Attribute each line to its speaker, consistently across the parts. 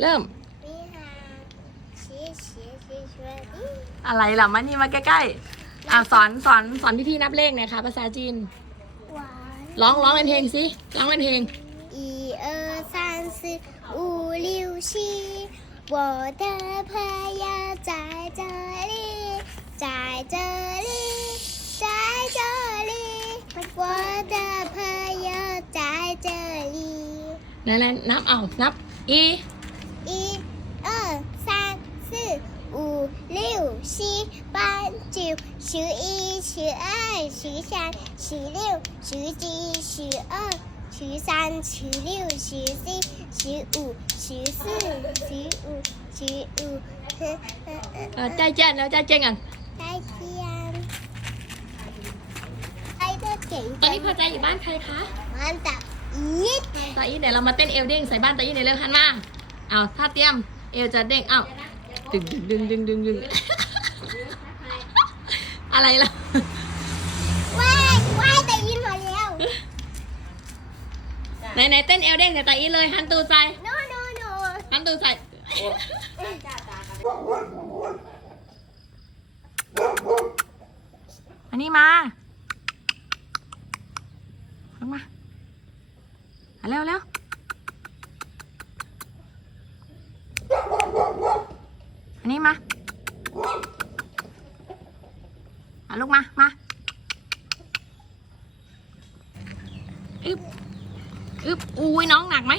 Speaker 1: เริ่ม
Speaker 2: 你好，谢谢谢谢你。
Speaker 1: อะไรล่ะมานี่มาใกล้ๆอ่ะสอนสอนสอนพี่ๆนับเลขหน่อยค่ะภาษาจีน
Speaker 2: 晚
Speaker 1: ร้องร้องเป็นเพลงสิร้องเป็นเพลง
Speaker 2: 一二三四五六七，我的朋友在这里，在这里，在这里，我的朋友在这里。
Speaker 1: นั่นแหละนับเอานับ อี
Speaker 2: 七八九十一十二十三十六十七十二十三十六十四十五十四十五十五。
Speaker 1: เออใจเจ้นแล้วใจเจ้นกัน
Speaker 2: 再见。ไอ้เด็กเก่ง
Speaker 1: ตอนนี้พอใจอยู่บ้านใครคะ
Speaker 2: มันตับอีด
Speaker 1: ตาอีเดี๋ยวเรามาเต้นเอวเด้งใส่บ้านตาอีในเร็วหันมาเอาถ้าเตรียมเอวจะเด้งเอาดึงดึงดึงดึงดึงดึง อะไรล่ะ
Speaker 2: ว้ายว้ายแต่ยินมาแล้ว
Speaker 1: ไหนไหนเต้นเอวเด้งใส่ตาอีเลยหันตูดใส่
Speaker 2: no no no
Speaker 1: หันตูดใส่อันนี้มาลงมาเอาเร็วเร็วอันนี้มา เอาลูกมา มาอึบอึบอุ้ยน้องหนักไหม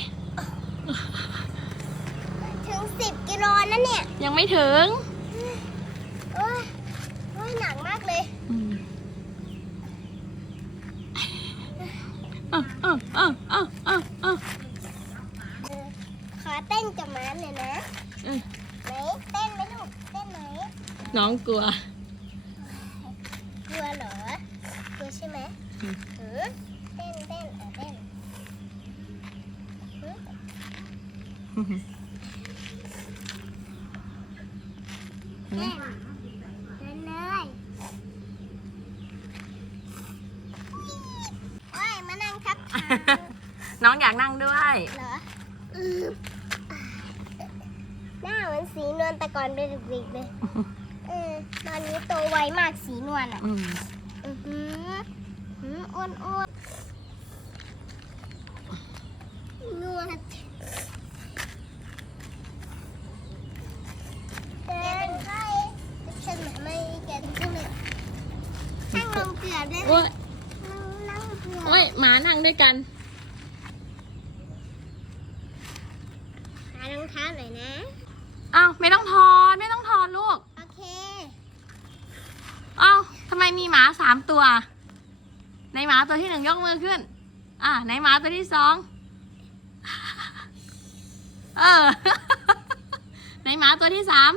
Speaker 2: ถึงสิบกิโลนั่นเนี่ย
Speaker 1: ยังไม่ถึง
Speaker 2: โอ้ยโอ้ยหนักมากเลย
Speaker 1: อืมเออเออเออเออเออเออ
Speaker 2: เออขอเต้นกับม้าหน่อยนะ
Speaker 1: เออ
Speaker 2: ไหนเต้นไหมลูก เต้นไหม
Speaker 1: น้องกลัว
Speaker 2: กลัวเหรอ กลัวใช่ไหม
Speaker 1: อืม
Speaker 2: หือเต้นเต้นอะเต้นหือเต้นเต้นเลยโอ้ยมานั่งทับขา
Speaker 1: น้องอยากนั่งด้วย
Speaker 2: เหรออือหน้าเหมือนสีนวลแต่ก่อนเป็นเด็กๆเลยเออตอนนี้โตไวมากสีนวลอะ
Speaker 1: อืม
Speaker 2: อือหือหื ออ้วนอ้วนนวดเดินไปฉันไม่แกทั้งเลยนั่งลงเกลือได้ไหม
Speaker 1: โอ้ย
Speaker 2: นั่งนั่งเกลือ
Speaker 1: โอ้ยหมานั่งด้วยกัน
Speaker 2: หารองเท้าหน่อยนะ
Speaker 1: อ้าวไม่ต้องถอนไม่ต้องถอนลูก
Speaker 2: โอเค
Speaker 1: อ้าวทำไมมีหมาสามตัว ในหมาตัวที่หนึ่งยกมือขึ้น อ่าในหมาตัวที่สอง เออ ในหมาตัวที่สาม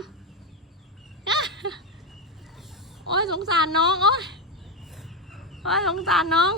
Speaker 1: โอ้ยสงสารน้อง โอ้ยโอ้ยสงสารน้อง